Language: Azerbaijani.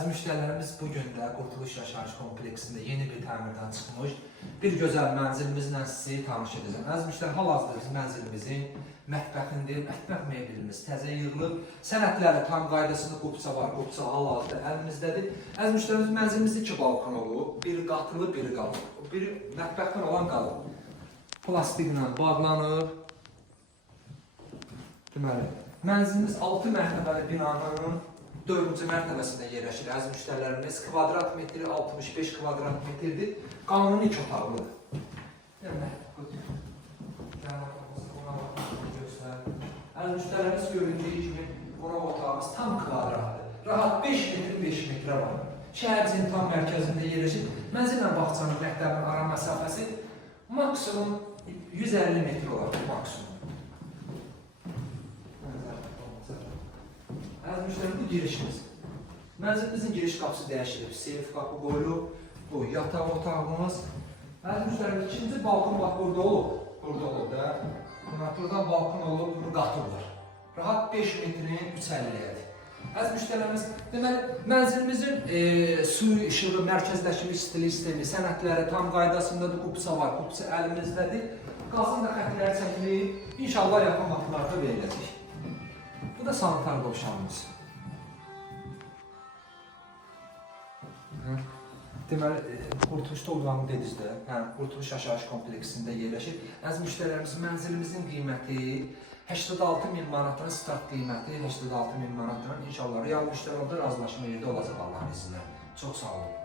Əziz müştərilərimiz, bugün də Qurtuluş Yaşayış kompleksində yeni bir təmirdən çıxmış bir gözəl mənzilimizlə sizi tanış edəcəm. Əziz müştəri, hal-hazırda biz mənzilimizin mətbəxindir, mətbəx mebelimiz təzə yığılıb, sənədləri tam qaydasında qupça var, qupça hal-hazırda əlimizdədir. Əziz müştərimiz, mənzilimizdə 2 balkon olub, biri qatılı, biri qalıb. Biri mətbəxdən olan qalıb. Plastiklə bağlanıb. Deməli, mənzilimiz 6 mərtəbəli binanın 4-cü mərtəbəsində yerləşir. Əziz müştərilərimiz, kvadrat metri 65 kvadrat metrdir. Qanuni 2 otaqlıdır. Əziz müştərilərimiz göründüyü kimi qonaq otağımız tam kvadratdır. Rahat 5 metrin 5 metrə var. Şəhərimizin tam mərkəzində yerləşir. Mənzillə bağçanın, məktəbin ara məsafəsi maksimum 150 metr olar. Maksimum. Əziz müştərim, bu girişimiz. Mənzilimizin giriş qapısı dəyişilib, seyf qapı qoyulub, bu yataq otağımız. Əziz müştərim, ikinci balkon bax burada olub, da. Buradan balkon olub, bunu qatı var. Rahat 5 metrin 3.50-yədir. Əziz müştərilərimiz, deməli, mənzilimizin suyu, işığı, mərkəzdəki istili sistemi, sənədləri tam qaydasındadır, qupça var, qupça əlimizdədir. Qazın da xətləri çəkilib, inşallah yaxın vaxtlarda veriləcək. Bu da sanitar dovşanımız. Deməli, Qurtuluşda olduğunu dediniz də, Qurtuluş Yaşayış kompleksində yerləşir. Əziz müştərilərimiz, mənzilimizin qiyməti 86.000 manatdan, start qiyməti 86.000 manatdan. İnşallah real müştəri oldu, razılaşma yerdə olacaq Allah'ın izinlə. Çox sağ olun.